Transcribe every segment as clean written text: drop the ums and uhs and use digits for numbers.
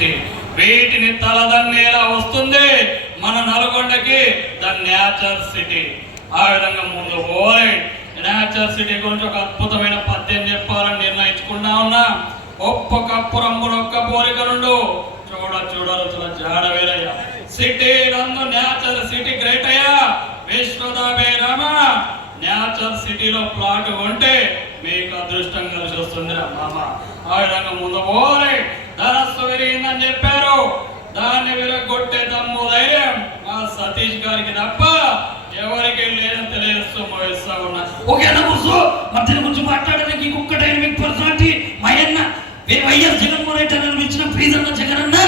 City. వీటిని తలదన్నేలా వస్తుంది మన నల్గొండకి ద నేచర్ సిటీ. ఆ విధంగా ముందు పోయి నేచర్ సిటీ గురించి ఒక అద్భుతమైన పద్యం చెప్పాలని నిర్ణయించుకున్నా ఉన్నా. ఒక్క రంగులొక్క పోలిక నుండు చూడరుచుల జాడ వేరయ్య. సిటీ నందు నేచర్ సిటీ గ్రేట్ అయ్యా. విశ్వదాభే రామ నేచర్ సిటీలో ప్లాట్ కొంటే మీకు అదృష్టం కలిసి వస్తుందిరా మామ. ఆ విధంగా ముందు పోయి ధనస్సు విరిగిందని చెప్పారు. దాన్ని విరగొట్టే దమ్ము ధైర్యం మా సతీష్ గారికి తప్ప ఎవరికి లేదని తెలియస్తూ ముగిస్తా ఉన్నా. ఓకేనా కూర్చో. మధ్యన గురించి మాట్లాడడానికి ఇంకొక డైనమిక్ పర్సనాలిటీ మయన్న వైఎస్ జగన్మోహన్ రెడ్డి అని ఇచ్చిన ప్లీజ్ అన్న జగన్ అన్న.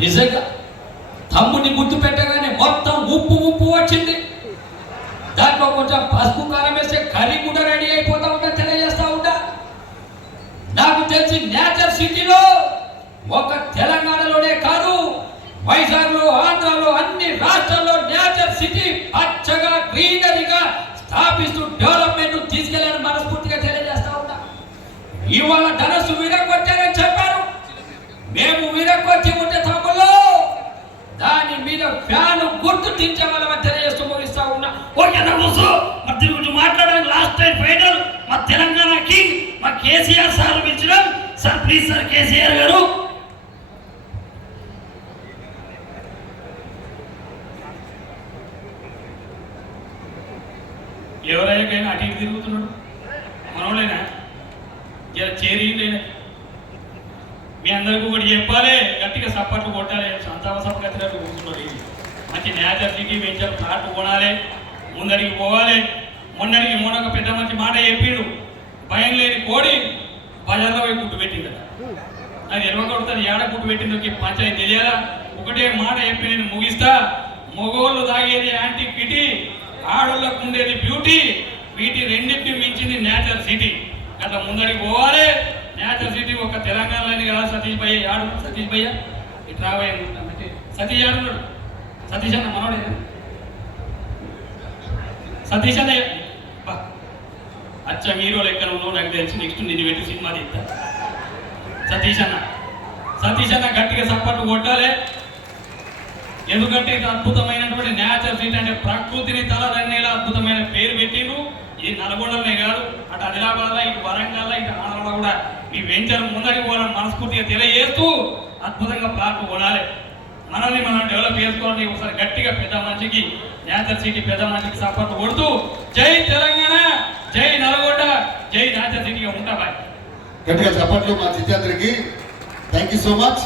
నిజంగా తమ్ముడిని గుర్తు పెట్టగానే మొత్తం ఉప్పు వచ్చింది. దాంట్లో కొంచెం పసుపు కారం వేస్తే కర్రీ కూడా రెడీ అయిపోతా ఉంటా తెలియజేస్తా ఉంటా. నాకు తెలిసి నేచర్ సిటీలో ఒక తెలంగాణలోనే కాదు, వైజాగ్లో, ఆంధ్రాలో, అన్ని రాష్ట్రాల్లో నేచర్ సిటీ పచ్చగా గ్రీనరీగా స్థాపిస్తూ డెవలప్మెంట్ తీసుకెళ్లాలని మనస్ఫూర్తిగా తెలియజేస్తా ఉంటా. ఇవాళ ధనస్సు విరగొట్టారని చెప్పారు. మేము విరగొట్టి ఉంటే తమ్ముళ్ళు దాని మీద ఫ్యాన్ గుర్తు దించే వాళ్ళని తెలియజేస్తూ ముగిస్తా ఉన్నా. ఓకే నవ్వుసు మధ్య గురించి మాట్లాడడానికి లాస్ట్ టైం ఫైనల్ మా తెలంగాణకి మా కేసీఆర్ సార్ పిలిచడం. Sir please sir KCR garu. ఎవరైనా అటు ఇటు తిరుగుతున్నాడు మనోళ్ళైనా చేరిలేనా. మీ అందరికీ ఒకటి చెప్పాలి, గట్టిగా సప్పట్లు కొట్టాలి. సంతాపసప్ప కట్టినట్టు కూర్చున్నారు. మంచి నేచర్ సిటీ వెంచర్ ప్లాట్ కొనాలి, ముందడికి పోవాలి. మొన్నొక పెద్ద మంచి మాట చెప్పిండు. భయం లేని కోడి బజార్లో పోయి గుట్టు పెట్టింది. అది ఎరవకొడుతుంది ఏడ గుట్టు పెట్టిందో పంచాయతీ తెలియాలా. ఒకటే మాట చెప్పి నేను ముగిస్తా. మగోళ్ళు తాగేది యాంటీ కిటీ, ఆడోళ్ళకు ఉండేది బ్యూటీ. వీటి రెండింటిని మించింది నేచర్ సిటీ. అట్లా ముందడికి పోవాలి. నేచర్ సిటీ ఒక తెలంగాణలోని కదా. సతీష్ భయ్య ఆడు, సతీష్ భయ్య ఇటు రాబోయే సతీష్ ఆడున్నాడు. సతీష్ అన్న మనోడే. సతీష్ అన్న అచ్చ హీరో లెక్కన ఉన్నావు నాకు తెలిసి. నెక్స్ట్ నిన్ను పెట్టి సినిమా తీస్తా. సతీష్ అన్న గట్టిగా సపోర్ట్ కొట్టాలి. ఎందుకంటే ఇది అద్భుతమైనటువంటి నేచర్ సిటీ అంటే ప్రకృతిని తలదన్నేలా అద్భుతమైన పేరు పెట్టిండ్రు. ఇది నల్గొండలనే కాదు, అటు ఆదిలాబాద్లో, ఇటు వరంగల్లో, ఇటు ఆంధ్రలో కూడా ఈ వెంచర్ ముందరికి పోవాలని మనస్ఫూర్తిగా తెలియజేస్తూ అద్భుతంగా ప్లాట్ కొనాలి. మనల్ని మనం డెవలప్ చేసుకోవాలని ఒకసారి గట్టిగా పెద్ద మనిషికి నేచర్ సిటీ పెద్ద మనిషికి సపోర్ట్ కొడుతూ జై తెలంగాణ, జై నల్గొండ, జై నేచర్ సిటీగా ఉంటా. గట్టిగా సపోర్ట్లు మా జితేంద్రకి. Thank you so much.